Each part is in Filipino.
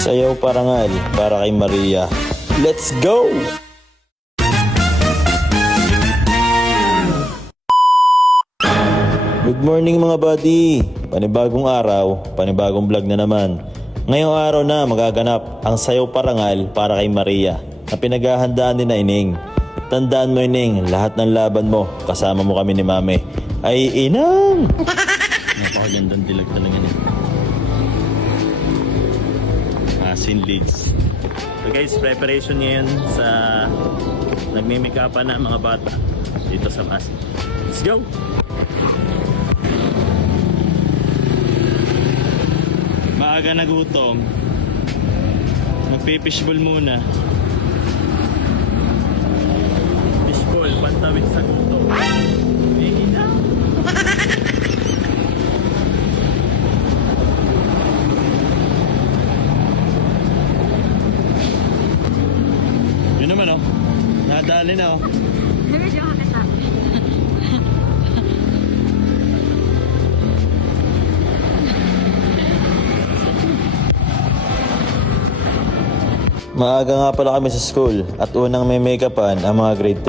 Sayaw parangal para kay Maria. Let's go! Good morning mga buddy! Panibagong araw, panibagong vlog na naman. Ngayong araw na magaganap ang sayaw parangal para kay Maria na pinaghahandaan ni Ining. Tandaan mo Ining, lahat ng laban mo, kasama mo kami ni Mami. Ay inang! Napakagandang dilag talaga niya. Asin leads. So guys, preparation ngayon sa nagme-makeupan na mga bata dito sa Pasig. Let's go! Maaga nagutom. Magpipishball muna. Fishball, pantawid sa gutom. Hihina. Yun naman oh. Nadali na oh. Medyo kakita. Maaga nga pala kami sa school at unang may make-upan ang mga grade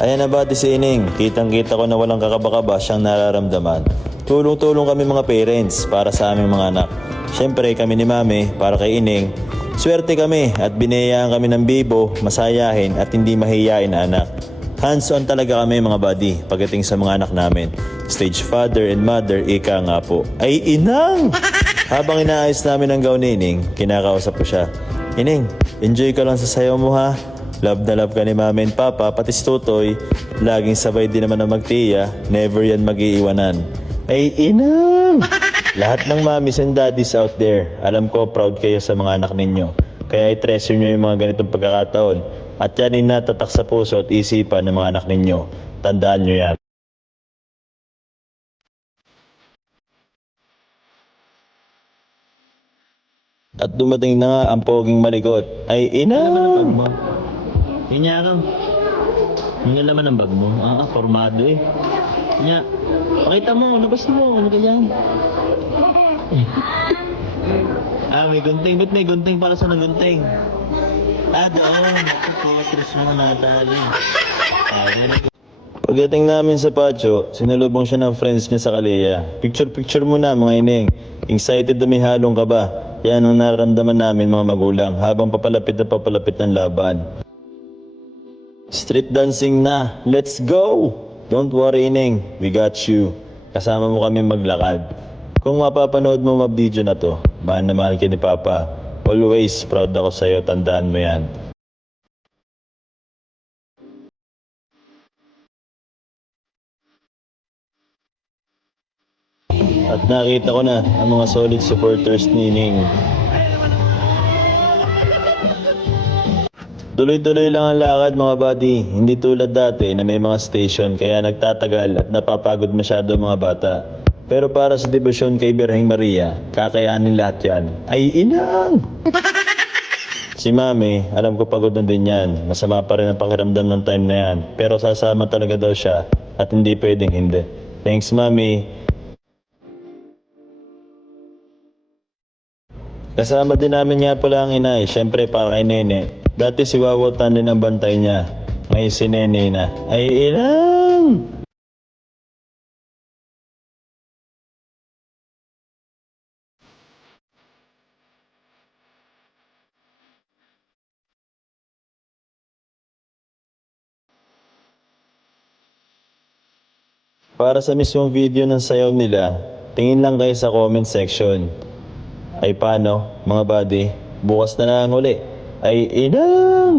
3. Ayan na ba si Ining? Kitang-kita ko na walang kakaba-kaba siyang nararamdaman. Tulong-tulong kami mga parents para sa aming mga anak. Siyempre kami ni Mami para kay Ining. Swerte kami at binayaan kami ng bibo, masayahin at hindi mahiyain na anak. Hands-on talaga kami mga buddy pagdating sa mga anak namin. Stage father and mother, ika nga po. Ay inang! Habang inaayos namin ang gown ni Ining, kinakausap ko siya. Ining, enjoy ka lang sa sayaw mo ha. Love na love ka ni Mama and Papa, pati si Tutoy. Laging sabay din naman ang magtiya, never yan mag-iiwanan. Ay inang! Lahat ng mommies and daddies out there, alam ko proud kayo sa mga anak ninyo. Kaya i-treasure nyo yung mga ganitong pagkakataon. At yan ay natatak sa puso at isipan ng mga anak ninyo. Tandaan nyo yan. At dumating na nga ang poging malikot. Ay inang! Inyakang. Yung laman ng bag mo. Formado eh. Inya. Pakita mo, labas mo. Ano ka dyan? May gunting. Ba't may gunting para sa nagunting? Doon. Ito, mo natali. Pagdating namin sa patio, sinalubong siya ng friends niya sa Kalea. Picture muna mga Ining. Excited na may halong ka ba? Yan ang nararamdaman namin mga magulang habang papalapit ng laban. Street dancing na. Let's go! Don't worry Ining, we got you. Kasama mo kami maglakad. Kung mapapanood mo video na to, mahal na mahal ka ni Papa. Always proud ako sa'yo, tandaan mo yan. At nakita ko na ang mga solid supporters ni Ining. Tuloy-tuloy lang ang lakad mga buddy. Hindi tulad dati na may mga station kaya nagtatagal at napapagod masyado mga bata. Pero para sa debosyon kay Birheng Maria, kakayanin lahat yan. Ay inang! Si Mami, alam ko pagod na din yan. Masama pa rin ang pakiramdam ng time na yan. Pero sasama talaga daw siya at hindi pwedeng hindi. Thanks Mami. Kasama din namin nga pala ang inay, syempre para kay Nene. Dati si Wawatan din ang bantay niya. Ngayon si Nene na. Ay inang! Para sa mismong video ng sayaw nila, tingin lang kayo sa comment section. Ay paano, mga buddy? Bukas na lang uli. Ay inang!